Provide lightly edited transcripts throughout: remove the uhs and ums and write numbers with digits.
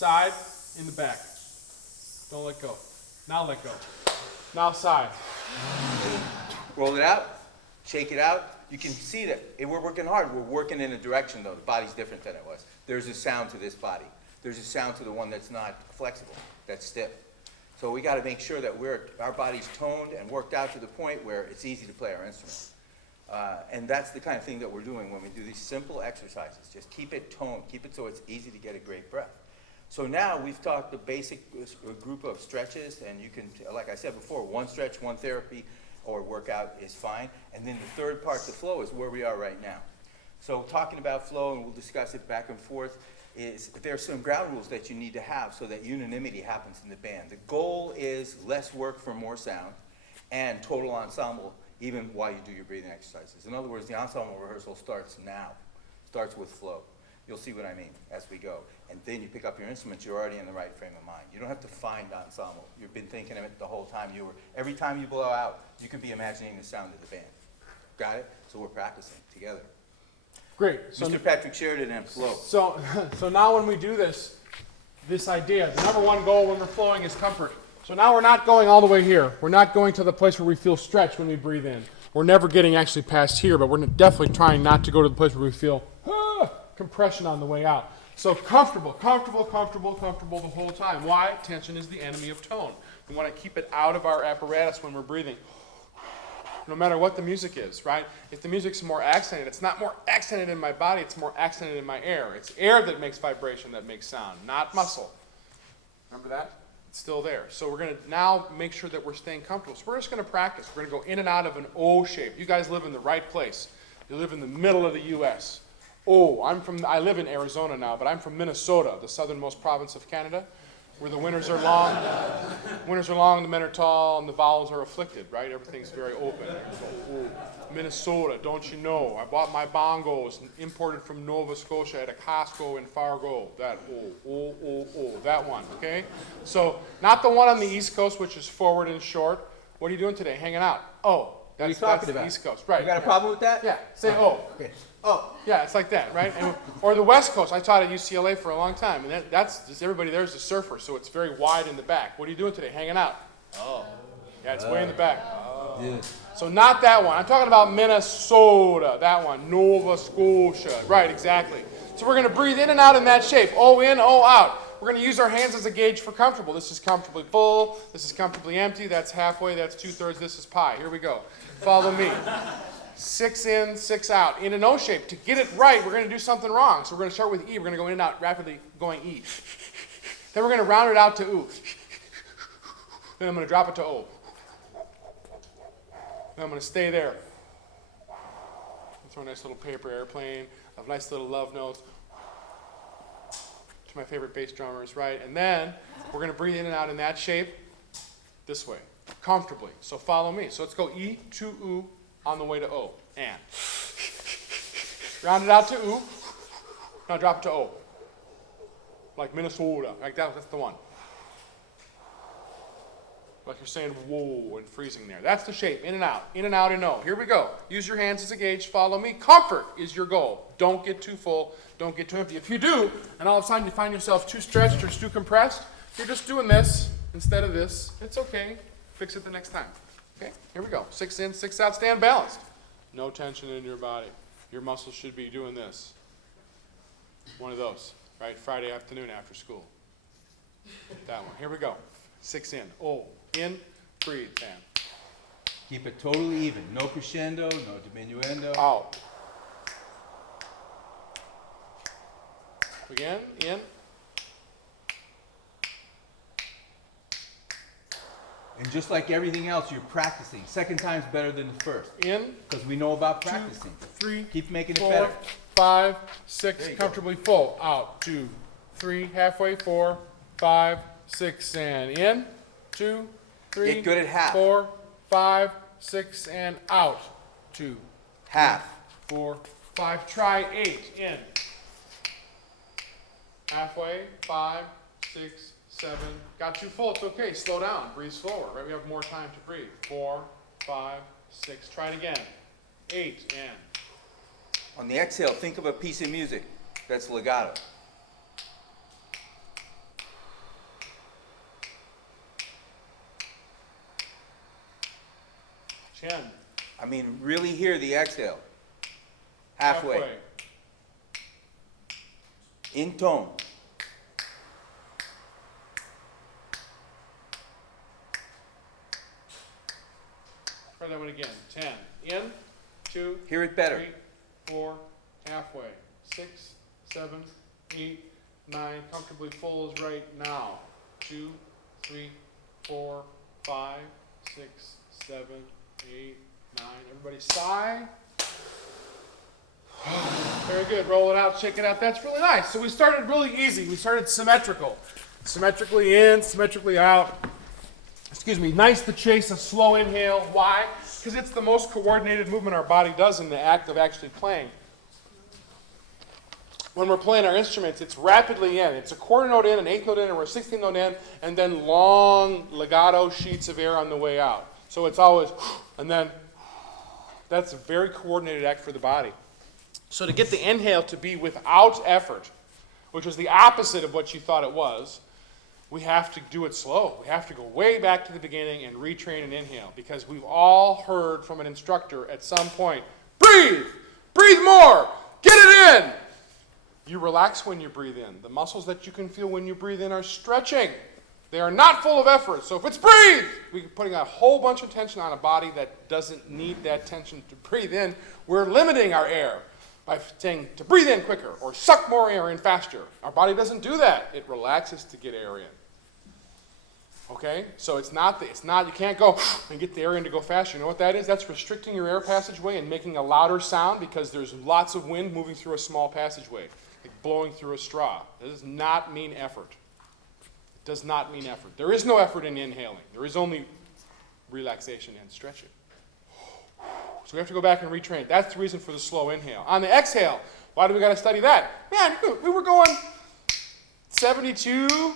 Side, in the back. Don't let go. Now let go. Now side. Roll it out, shake it out. You can see that we're working hard. We're working in a direction, though. The body's different than it was. There's a sound to this body. There's a sound to the one that's not flexible, that's stiff. So we got to make sure that our body's toned and worked out to the point where it's easy to play our instrument. And that's the kind of thing that we're doing when we do these simple exercises. Just keep it toned. Keep it so it's easy to get a great breath. So now we've talked the basic group of stretches, and you can, like I said before, one stretch, one therapy, or workout is fine. And then the third part, the flow, is where we are right now. So talking about flow, and we'll discuss it back and forth, is there are some ground rules that you need to have so that unanimity happens in the band. The goal is less work for more sound and total ensemble, even while you do your breathing exercises. In other words, the ensemble rehearsal starts now, starts with flow. You'll see what I mean as we go. And then you pick up your instruments, you're already in the right frame of mind. You don't have to find ensemble. You've been thinking of it the whole time. Every time you blow out, you could be imagining the sound of the band. Got it? So we're practicing together. Great. So Mr. Patrick Sheridan and flow. So now when we do this idea, the number one goal when we're flowing is comfort. So now we're not going all the way here. We're not going to the place where we feel stretch when we breathe in. We're never getting actually past here, but we're definitely trying not to go to the place where we feel compression on the way out. So comfortable the whole time. Why? Tension is the enemy of tone. We want to keep it out of our apparatus when we're breathing. No matter what the music is, right? If the music's more accented, it's not more accented in my body, it's more accented in my air. It's air that makes vibration, that makes sound, not muscle. Remember that? It's still there. So we're going to now make sure that we're staying comfortable. So we're just going to practice. We're going to go in and out of an O shape. You guys live in the right place. You live in the middle of the U.S. O. I live in Arizona now, but I'm from Minnesota, the southernmost province of Canada, where the winters are long. Winters are long, the men are tall, and the vowels are afflicted, right? Everything's very open. Oh, Minnesota, don't you know? I bought my bongos imported from Nova Scotia at a Costco in Fargo. That that one, okay? So not the one on the East Coast, which is forward and short. What are you doing today? Hanging out. Oh, that's the East Coast, right? You got a problem with that? Yeah, say oh. Okay. Oh. Yeah, it's like that, right? Or the West Coast. I taught at UCLA for a long time, and that's just everybody there's a surfer, so it's very wide in the back. What are you doing today? Hanging out. Oh. Yeah, it's way in the back. Oh. Yeah. So not that one. I'm talking about Minnesota, that one. Nova Scotia. Right, exactly. So we're going to breathe in and out in that shape. O in, O out. We're going to use our hands as a gauge for comfortable. This is comfortably full. This is comfortably empty. That's halfway. That's 2/3. This is pi. Here we go. Follow me. 6 in, 6 out. In an O shape. To get it right, we're going to do something wrong. So we're going to start with E. We're going to go in and out rapidly going E. Then we're going to round it out to U. Then I'm going to drop it to O. Then I'm going to stay there. Throw a nice little paper airplane of nice little love notes to my favorite bass drummers, right? And then we're going to breathe in and out in that shape this way, comfortably. So follow me. So let's go E to U on the way to O. And round it out to U. Now drop it to O. Like Minnesota. Like that, that's the one. Like you're saying whoa and freezing there. That's the shape. In and out in O. Here we go. Use your hands as a gauge. Follow me. Comfort is your goal. Don't get too full. Don't get too empty. If you do, and all of a sudden you find yourself too stretched or too compressed, you're just doing this instead of this. It's okay. Fix it the next time. Okay? Here we go. 6 in, 6 out. Stand balanced. No tension in your body. Your muscles should be doing this. One of those. Right? Friday afternoon after school. That one. Here we go. 6 in. O. In. Breathe. And Keep it totally even. No crescendo, no diminuendo. out. Again. In. And just like everything else, you're practicing. Second time's better than the first. In. Because we know about practicing. 2, 3. Keep making it 4, better. 5, 6. Comfortably full. Out. 2, 3. Halfway. 4, 5, 6. And in. 2, 3. Get good at half. 4, 5, 6. And out. 2. Half. 4, 5. Try 8. In. Halfway. 5, 6, 7. Got too full. It's okay. Slow down. Breathe slower. Right? We have more time to breathe. 4, 5, 6. Try it again. 8. And On the exhale, think of a piece of music that's legato. 10. I mean, really hear the exhale. Halfway. In tone. Try that one again. 10. In, 2, Hear it better. 3, 4, halfway. 6, 7, 8, 9. Comfortably full is right now. 2, 3, 4, 5, 6, 7, 8, 9. Everybody sigh. Very good. Roll it out, shake it out. That's really nice. So we started really easy. We started symmetrical. Symmetrically in, symmetrically out. Excuse me. Nice to chase a slow inhale. Why? Because it's the most coordinated movement our body does in the act of actually playing. When we're playing our instruments, it's rapidly in. It's a quarter note in, an eighth note in, or a 16th note in, and then long legato sheets of air on the way out. So it's always, and then that's a very coordinated act for the body. So to get the inhale to be without effort, which was the opposite of what you thought it was, we have to do it slow. We have to go way back to the beginning and retrain an inhale, because we've all heard from an instructor at some point, breathe, breathe more, get it in. You relax when you breathe in. The muscles that you can feel when you breathe in are stretching. They are not full of effort. So if it's breathe, we're putting a whole bunch of tension on a body that doesn't need that tension to breathe in. We're limiting our air by saying to breathe in quicker or suck more air in faster. Our body doesn't do that. It relaxes to get air in. Okay? So it's not, you can't go and get the air in to go faster. You know what that is? That's restricting your air passageway and making a louder sound because there's lots of wind moving through a small passageway, like blowing through a straw. That does not mean effort. It does not mean effort. There is no effort in inhaling. There is only relaxation and stretching. So we have to go back and retrain. That's the reason for the slow inhale. On the exhale, why do we got to study that? Man, we were going 72,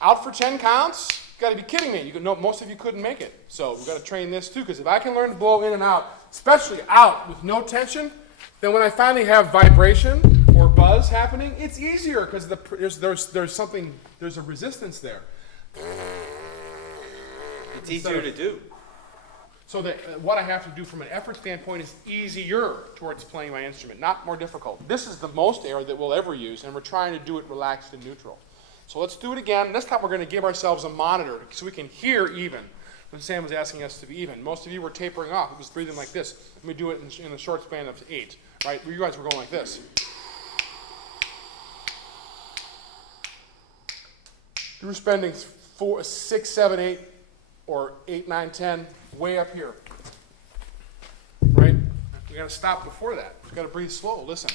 out for 10 counts. You got to be kidding me. Most of you couldn't make it. So we've got to train this too, because if I can learn to blow in and out, especially out with no tension, then when I finally have vibration or buzz happening, it's easier because there's a resistance there. It's easier to do. So what I have to do from an effort standpoint is easier towards playing my instrument, not more difficult. This is the most air that we'll ever use, and we're trying to do it relaxed and neutral. So let's do it again. This time we're going to give ourselves a monitor so we can hear even. When Sam was asking us to be even. Most of you were tapering off. It was breathing like this. Let me do it in a short span of 8. Right? You guys were going like this. You were spending 4, 6, 7, 8, or 8, 9, 10 way up here. Right? We got to stop before that. We've got to breathe slow. Listen.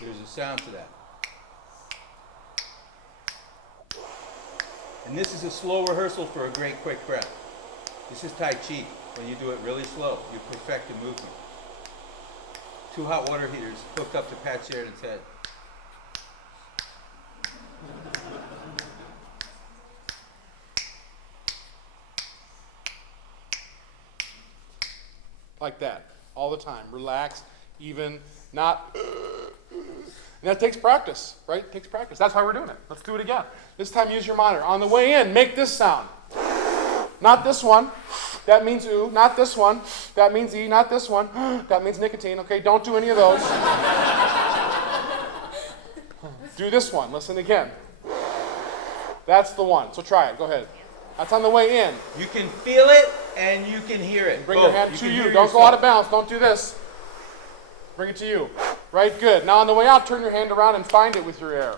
There's a sound to that. And this is a slow rehearsal for a great quick breath. This is Tai Chi. When you do it really slow, you perfect the movement. 2 hot water heaters hooked up to Pat Sheridan's head. Like that. All the time. Relax, even, not... And that takes practice, right? It takes practice. That's why we're doing it. Let's do it again. This time use your monitor. On the way in, make this sound. Not this one. That means ooh. Not this one. That means E. Not this one. That means nicotine. Okay, don't do any of those. Do this one. Listen again. That's the one. So try it. Go ahead. That's on the way in. You can feel it and you can hear it. Bring your hand to you. Don't go out of bounds. Don't do this. Bring it to you. Right, good. Now on the way out, turn your hand around and find it with your air.